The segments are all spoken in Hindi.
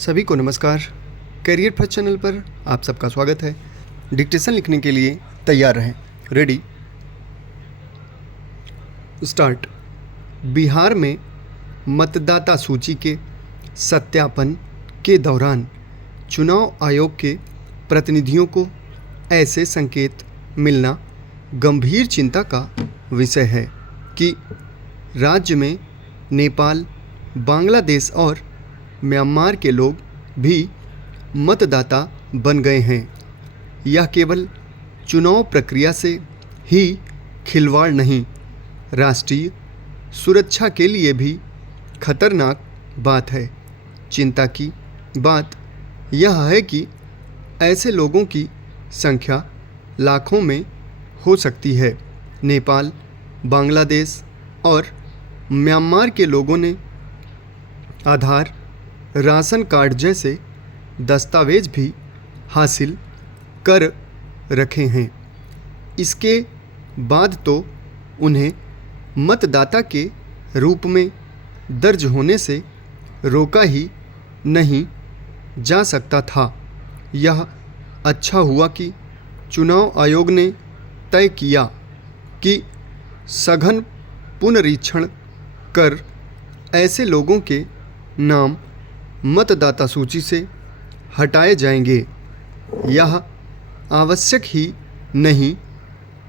सभी को नमस्कार। करियर फर्स्ट चैनल पर आप सबका स्वागत है। डिक्टेशन लिखने के लिए तैयार रहें। Ready start. बिहार में मतदाता सूची के सत्यापन के दौरान चुनाव आयोग के प्रतिनिधियों को ऐसे संकेत मिलना गंभीर चिंता का विषय है कि राज्य में नेपाल, बांग्लादेश और म्यांमार के लोग भी मतदाता बन गए हैं। यह केवल चुनाव प्रक्रिया से ही खिलवाड़ नहीं, राष्ट्रीय सुरक्षा के लिए भी खतरनाक बात है। चिंता की बात यह है कि ऐसे लोगों की संख्या लाखों में हो सकती है। नेपाल, बांग्लादेश और म्यांमार के लोगों ने आधार, राशन कार्ड जैसे दस्तावेज भी हासिल कर रखे हैं। इसके बाद तो उन्हें मतदाता के रूप में दर्ज होने से रोका ही नहीं जा सकता था। यह अच्छा हुआ कि चुनाव आयोग ने तय किया कि सघन पुनरीक्षण कर ऐसे लोगों के नाम मतदाता सूची से हटाए जाएंगे। यह आवश्यक ही नहीं,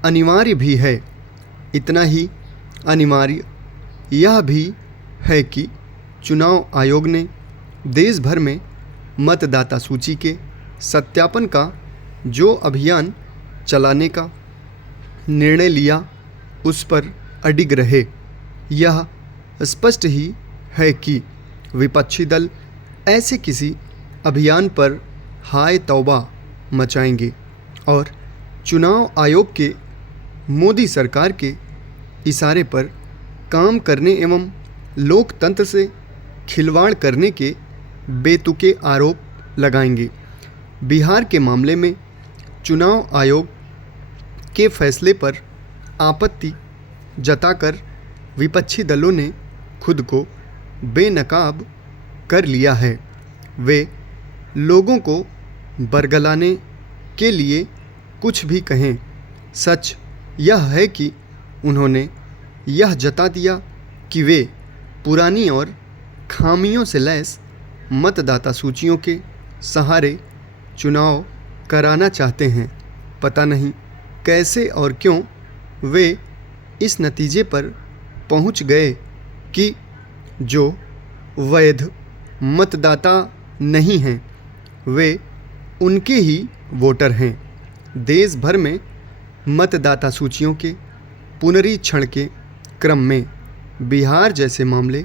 अनिवार्य भी है। इतना ही अनिवार्य यह भी है कि चुनाव आयोग ने देश भर में मतदाता सूची के सत्यापन का जो अभियान चलाने का निर्णय लिया, उस पर अडिग रहे। यह स्पष्ट ही है कि विपक्षी दल ऐसे किसी अभियान पर हाय तौबा मचाएंगे और चुनाव आयोग के मोदी सरकार के इशारे पर काम करने एवं लोकतंत्र से खिलवाड़ करने के बेतुके आरोप लगाएंगे। बिहार के मामले में चुनाव आयोग के फैसले पर आपत्ति जताकर विपक्षी दलों ने खुद को बेनकाब कर लिया है। वे लोगों को बरगलाने के लिए कुछ भी कहें। सच यह है कि उन्होंने यह जता दिया कि वे पुरानी और खामियों से लैस मतदाता सूचियों के सहारे चुनाव कराना चाहते हैं। पता नहीं कैसे और क्यों वे इस नतीजे पर पहुंच गए कि जो वैध मतदाता नहीं हैं, वे उनके ही वोटर हैं। देश भर में मतदाता सूचियों के पुनरीक्षण के क्रम में बिहार जैसे मामले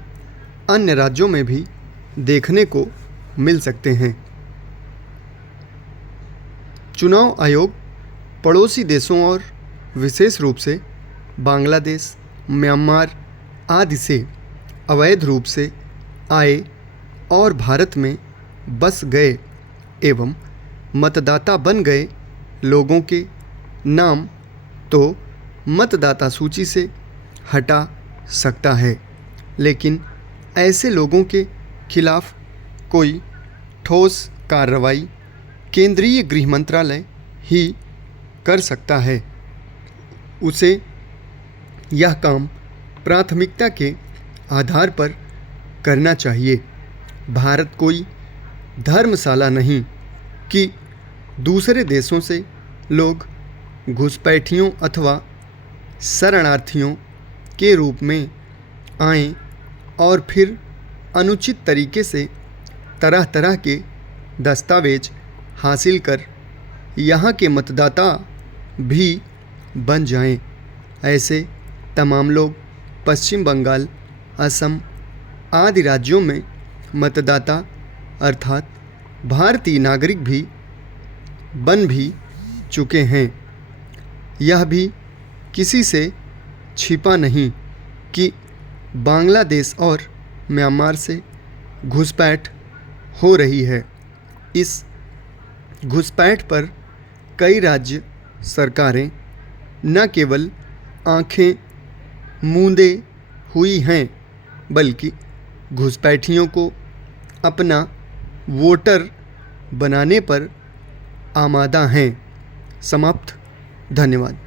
अन्य राज्यों में भी देखने को मिल सकते हैं। चुनाव आयोग पड़ोसी देशों और विशेष रूप से बांग्लादेश, म्यांमार आदि से अवैध रूप से आए और भारत में बस गए एवं मतदाता बन गए लोगों के नाम तो मतदाता सूची से हटा सकता है, लेकिन ऐसे लोगों के खिलाफ कोई ठोस कार्रवाई केंद्रीय गृह मंत्रालय ही कर सकता है। उसे यह काम प्राथमिकता के आधार पर करना चाहिए। भारत कोई धर्मशाला नहीं कि दूसरे देशों से लोग घुसपैठियों अथवा शरणार्थियों के रूप में आएं और फिर अनुचित तरीके से तरह तरह के दस्तावेज हासिल कर यहाँ के मतदाता भी बन जाएं। ऐसे तमाम लोग पश्चिम बंगाल, असम आदि राज्यों में मतदाता अर्थात भारतीय नागरिक भी बन भी चुके हैं। यह भी किसी से छिपा नहीं कि बांग्लादेश और म्यांमार से घुसपैठ हो रही है। इस घुसपैठ पर कई राज्य सरकारें न केवल आंखें मूंदे हुई हैं, बल्कि घुसपैठियों को अपना वोटर बनाने पर आमादा हैं। समाप्त। धन्यवाद।